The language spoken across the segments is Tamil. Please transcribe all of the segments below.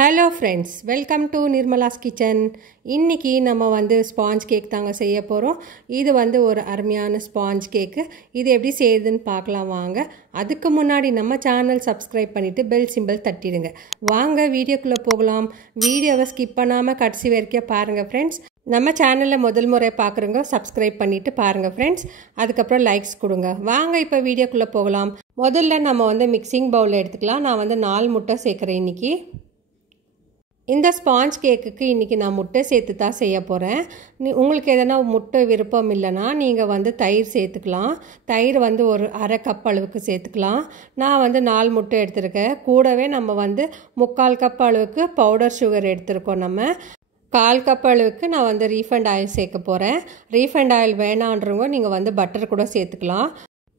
Hello friends, welcome to Nirmala's kitchen. இன்றைக்கி நம்ம வந்து ஸ்பாஞ்ச் கேக் தாங்க செய்ய போகிறோம். இது வந்து ஒரு அருமையான ஸ்பாஞ்ச் கேக்கு. இது எப்படி செய்யுதுன்னு பார்க்கலாம் வாங்க. அதுக்கு முன்னாடி நம்ம சேனல் சப்ஸ்கிரைப் பண்ணிவிட்டு பெல் சிம்பிள் தட்டிடுங்க. வாங்க வீடியோக்குள்ளே போகலாம். வீடியோவை ஸ்கிப் பண்ணாமல் கடைசி வரைக்கும் பாருங்கள் ஃப்ரெண்ட்ஸ். நம்ம சேனலில் முதல் முறை பார்க்குறவங்க சப்ஸ்கிரைப் பண்ணிவிட்டு பாருங்கள் ஃப்ரெண்ட்ஸ். அதுக்கப்புறம் லைக்ஸ் கொடுங்க. வாங்க இப்போ வீடியோக்குள்ளே போகலாம். முதல்ல நம்ம வந்து மிக்சிங் பவுலில் எடுத்துக்கலாம். நான் வந்து 4 முட்டை சேர்க்குறேன் இன்றைக்கி. இந்த ஸ்பாஞ்ச் கேக்குக்கு இன்றைக்கி நான் முட்டை சேர்த்து தான் செய்ய போகிறேன். உங்களுக்கு எதனா முட்டை விருப்பம் இல்லைன்னா நீங்கள் வந்து தயிர் சேர்த்துக்கலாம். தயிர் வந்து ஒரு அரை கப் அளவுக்கு சேர்த்துக்கலாம். நான் வந்து 4 முட்டை எடுத்துருக்கேன். கூடவே நம்ம வந்து 3/4 கப் அளவுக்கு பவுடர் சுகர் எடுத்துருக்கோம். நம்ம 1/4 கப் அளவுக்கு நான் வந்து ரீஃபைண்ட் ஆயில் சேர்க்க போகிறேன். ரீஃபைண்ட் ஆயில் வேணான்றவங்க நீங்கள் வந்து பட்டர் கூட சேர்த்துக்கலாம்.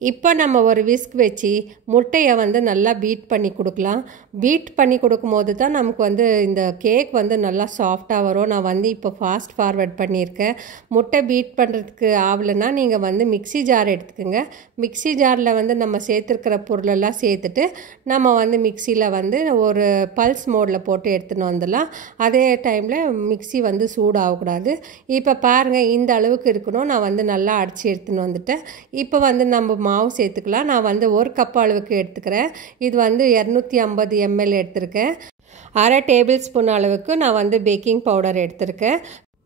இப்போ நம்ம ஒரு விஸ்க் வச்சு முட்டையை வந்து நல்லா பீட் பண்ணி கொடுக்கலாம். பீட் பண்ணி கொடுக்கும்போது தான் நமக்கு வந்து இந்த கேக் வந்து நல்லா சாஃப்டாக வரும். நான் வந்து இப்போ ஃபாஸ்ட் ஃபார்வர்ட் பண்ணியிருக்கேன். முட்டை பீட் பண்ணுறதுக்கு ஆகலைன்னா நீங்கள் வந்து மிக்ஸி ஜார் எடுத்துக்கோங்க. மிக்ஸி ஜாரில் வந்து நம்ம சேர்த்துருக்கிற பொருளெல்லாம் சேர்த்துட்டு நம்ம வந்து மிக்சியில் வந்து ஒரு பல்ஸ் மோடில் போட்டு எடுத்துன்னு வந்துடலாம். அதே டைமில் மிக்ஸி வந்து சூடாகக்கூடாது. இப்போ பாருங்கள், இந்த அளவுக்கு இருக்கணும். நான் வந்து நல்லா அடித்து எடுத்துன்னு வந்துட்டேன். இப்போ வந்து நம்ம மாவு சேர்த்துக்கலாம். நான் வந்து 1 கப் அளவுக்கு எடுத்துக்கிறேன். இது வந்து 250 ml எடுத்திருக்கேன். அரை டேபிள் ஸ்பூன் அளவுக்கு நான் வந்து பேக்கிங் பவுடர் எடுத்திருக்கேன்.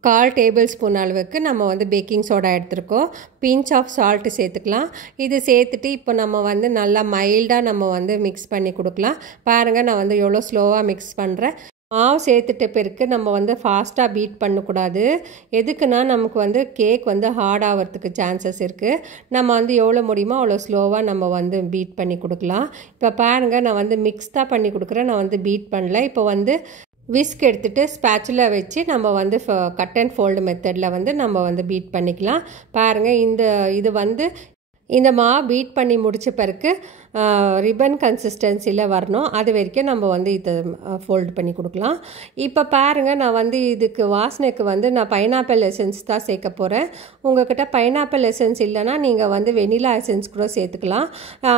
1/4 டேபிள் ஸ்பூன் அளவுக்கு நம்ம வந்து பேக்கிங் சோடா எடுத்துருக்கோம். பிஞ்ச் ஆஃப் சால்ட்டு சேர்த்துக்கலாம். இது சேர்த்துட்டு இப்போ நம்ம வந்து நல்லா மைல்டாக நம்ம வந்து மிக்ஸ் பண்ணி கொடுக்கலாம். பாருங்கள், நான் வந்து எவ்வளோ ஸ்லோவாக மிக்ஸ் பண்ணுறேன். மாவு சேர்த்துட்ட பிறகு நம்ம வந்து ஃபாஸ்ட்டாக பீட் பண்ணக்கூடாது. எதுக்குன்னா நமக்கு வந்து கேக் வந்து ஹார்ட் ஆகிறதுக்கு சான்சஸ் இருக்குது. நம்ம வந்து எவ்வளோ முடியுமோ அவ்வளோ ஸ்லோவாக நம்ம வந்து பீட் பண்ணி கொடுக்கலாம். இப்போ பாருங்கள், நான் வந்து மிக்ஸ் தான் பண்ணி கொடுக்குறேன். நான் வந்து பீட் பண்ணல. இப்போ வந்து விஸ்க் எடுத்துகிட்டு ஸ்பேச்சுலா வச்சு நம்ம வந்து கட் அண்ட் ஃபோல்டு மெத்தடில் வந்து நம்ம வந்து பீட் பண்ணிக்கலாம். பாருங்கள், இது வந்து இந்த மாவு பீட் பண்ணி முடித்த பிறகு ரிப்பன் கன்சிஸ்டன்சியில் வரணும். அது வரைக்கும் நம்ம வந்து இதை ஃபோல்டு பண்ணி கொடுக்கலாம். இப்போ பாருங்கள், நான் வந்து இதுக்கு வாசனைக்கு வந்து நான் பைனாப்பிள் எசன்ஸ் தான் சேர்க்க போகிறேன். உங்கள்கிட்ட பைனாப்பிள் எசன்ஸ் இல்லைன்னா நீங்கள் வந்து வெனிலா எசன்ஸ் கூட சேர்த்துக்கலாம்.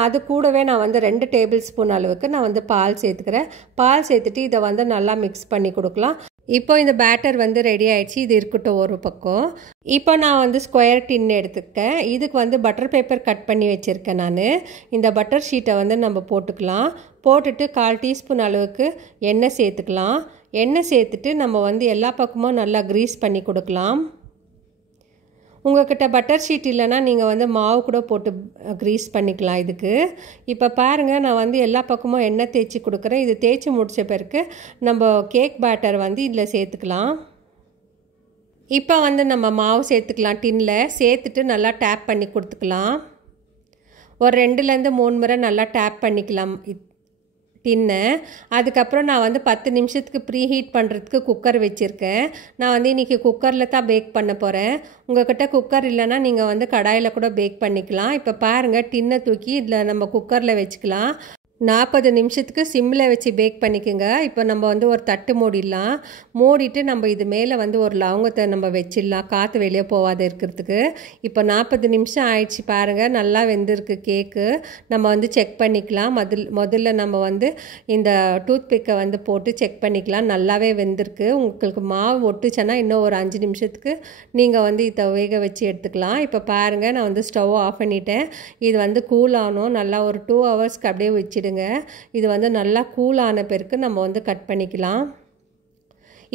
அது கூடவே நான் வந்து 2 டேபிள் ஸ்பூன் அளவுக்கு நான் வந்து பால் சேர்த்துக்கிறேன். பால் சேர்த்துட்டு இதை வந்து நல்லா மிக்ஸ் பண்ணி கொடுக்கலாம். இப்போ இந்த பேட்டர் வந்து ரெடி ஆகிடுச்சு. இது இருக்கட்டும் ஒரு பக்கம். இப்போ நான் வந்து ஸ்கொயர் டின் எடுத்துக்கேன். இதுக்கு வந்து பட்டர் பேப்பர் கட் பண்ணி வச்சுருக்கேன். நான் இந்த பட்டர் ஷீட்டை வந்து நம்ம போட்டுக்கலாம். போட்டுட்டு 1/4 டீஸ்பூன் அளவுக்கு எண்ணெய் சேர்த்துக்கலாம். எண்ணெய் சேர்த்துட்டு நம்ம வந்து எல்லா பக்கமும் நல்லா க்ரீஸ் பண்ணி கொடுக்கலாம். உங்கள்கிட்ட பட்டர் ஷீட் இல்லைன்னா நீங்கள் வந்து மாவு கூட போட்டு க்ரீஸ் பண்ணிக்கலாம் இதுக்கு. இப்போ பாருங்கள், நான் வந்து எல்லா பக்கமும் எண்ணெய் தேய்ச்சி கொடுக்குறேன். இது தேய்ச்சி முடித்த பிறகு நம்ம கேக் பேட்டர் வந்து இதில் சேர்த்துக்கலாம். இப்போ வந்து நம்ம மாவு சேர்த்துக்கலாம். டின்னில் சேர்த்துட்டு நல்லா டேப் பண்ணி கொடுத்துக்கலாம். ஒரு 2லேருந்து 3 முறை நல்லா டேப் பண்ணிக்கலாம் டின்னு. அதுக்கப்புறம் நான் வந்து 10 நிமிஷத்துக்கு ப்ரீ ஹீட் பண்ணுறதுக்கு குக்கர் வச்சுருக்கேன். நான் வந்து இன்றைக்கி குக்கரில் தான் பேக் பண்ண போகிறேன். உங்கள்கிட்ட குக்கர் இல்லைன்னா நீங்கள் வந்து கடாயில் கூட பேக் பண்ணிக்கலாம். இப்போ பாருங்கள், டின்னை தூக்கி இதில் நம்ம குக்கரில் வச்சுக்கலாம். 40 நிமிஷத்துக்கு சிம்மில் வச்சு பேக் பண்ணிக்கோங்க. இப்போ நம்ம வந்து ஒரு தட்டு மூடிடலாம். மூடிட்டு நம்ம இது மேலே வந்து ஒரு லவங்கத்தை நம்ம வச்சிடலாம், காற்று வெளியே போகாத இருக்கிறதுக்கு. இப்போ 40 நிமிஷம் ஆயிடுச்சு. பாருங்கள், நல்லா வெந்திருக்கு கேக்கு. நம்ம வந்து செக் பண்ணிக்கலாம். முதல்ல நம்ம வந்து இந்த டூத் பிக்கை வந்து போட்டு செக் பண்ணிக்கலாம். நல்லாவே வெந்திருக்கு. உங்களுக்கு மாவு ஒட்டுச்சுன்னா இன்னும் ஒரு 5 நிமிஷத்துக்கு நீங்கள் வந்து இதை வேக வச்சு எடுத்துக்கலாம். இப்போ பாருங்கள், நான் வந்து ஸ்டவ் ஆஃப் பண்ணிட்டேன். இது வந்து கூல் ஆகணும். நல்லா ஒரு 2 ஹவர்ஸ்க்கு அப்படியே வச்சுடுங்க. இது வந்து நல்லா கூல் ஆன பிறகு நம்ம வந்து கட் பண்ணிக்கலாம்.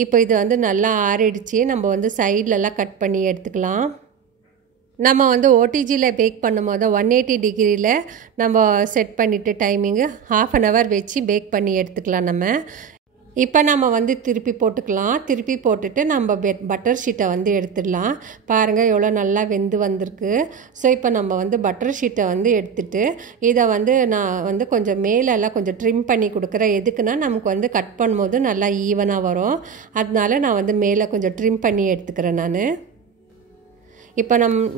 இப்போ இது வந்து நல்லா ஆறிடுச்சு. நம்ம வந்து சைட்லலாம் கட் பண்ணி எடுத்துக்கலாம். நம்ம வந்து ஓடிஜியில் பேக் பண்ணும்போது 180 டிகிரியில் நம்ம செட் பண்ணிவிட்டு டைமிங்கு 1/2 hour வச்சு பேக் பண்ணி எடுத்துக்கலாம். நம்ம இப்போ நம்ம வந்து திருப்பி போட்டுக்கலாம். திருப்பி போட்டுட்டு நம்ம பட்டர் ஷீட்டை வந்து எடுத்துடலாம். பாருங்கள், எவ்வளோ நல்லா வெந்து வந்திருக்கு. ஸோ இப்போ நம்ம வந்து பட்டர் ஷீட்டை வந்து எடுத்துட்டு இதை வந்து நான் வந்து கொஞ்சம் மேலெல்லாம் கொஞ்சம் ட்ரிம் பண்ணி கொடுக்குறேன். எதுக்குன்னா நமக்கு வந்து கட் பண்ணும்போது நல்லா ஈவனாக வரும். அதனால நான் வந்து மேலே கொஞ்சம் ட்ரிம் பண்ணி எடுத்துக்கிறேன் நான். இப்போ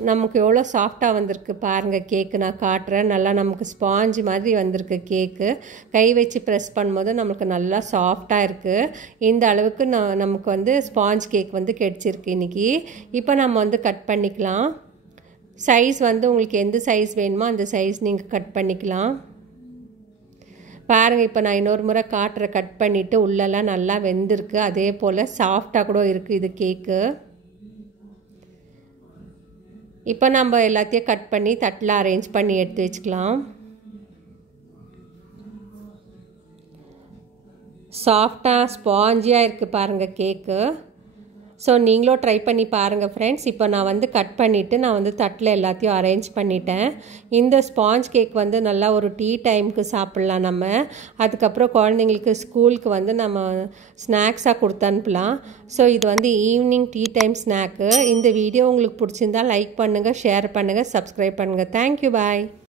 நமக்கு எவ்வளோ சாஃப்டாக வந்திருக்கு பாருங்கள் கேக்கு. நான் காட்டுறேன். நல்லா நமக்கு ஸ்பாஞ்சு மாதிரி வந்திருக்கு கேக்கு. கை வச்சு ப்ரெஸ் பண்ணும்போது நமக்கு நல்லா சாஃப்டாக இருக்குது. இந்த அளவுக்கு நமக்கு வந்து ஸ்பாஞ்ச் கேக் வந்து கிடைச்சிருக்கு இன்றைக்கி. இப்போ நம்ம வந்து கட் பண்ணிக்கலாம். சைஸ் வந்து உங்களுக்கு எந்த சைஸ் வேணுமோ அந்த சைஸ் நீங்கள் கட் பண்ணிக்கலாம். பாருங்கள், இப்போ நான் இன்னொரு முறை கட் பண்ணிவிட்டு உள்ளெல்லாம் நல்லா வெந்திருக்கு. அதே போல் சாஃப்டாக கூட இருக்குது இது கேக்கு. இப்போ நம்ம எல்லாத்தையும் கட் பண்ணி தட்டில் அரேஞ்ச் பண்ணி எடுத்து வச்சுக்கலாம். சாஃப்டாக ஸ்பாஞ்சியாக இருக்குது பாருங்கள் கேக்கு. ஸோ நீங்களும் ட்ரை பண்ணி பாருங்கள் ஃப்ரெண்ட்ஸ். இப்போ நான் கட் பண்ணிவிட்டு நான் தட்டில் எல்லாத்தையும் அரேஞ்ச் பண்ணிட்டேன். இந்த ஸ்பாஞ்ச் கேக் நல்லா ஒரு டீ டைமுக்கு சாப்பிட்லாம் நம்ம. அதுக்கப்புறம் குழந்தைங்களுக்கு ஸ்கூலுக்கு நம்ம ஸ்நாக்ஸாக கொடுத்து அனுப்பலாம். ஸோ இது ஈவினிங் டீ டைம் ஸ்நாக்கு. இந்த வீடியோ உங்களுக்கு பிடிச்சிருந்தால் லைக் பண்ணுங்கள், ஷேர் பண்ணுங்கள், சப்ஸ்கிரைப் பண்ணுங்கள். தேங்க்யூ, பாய்.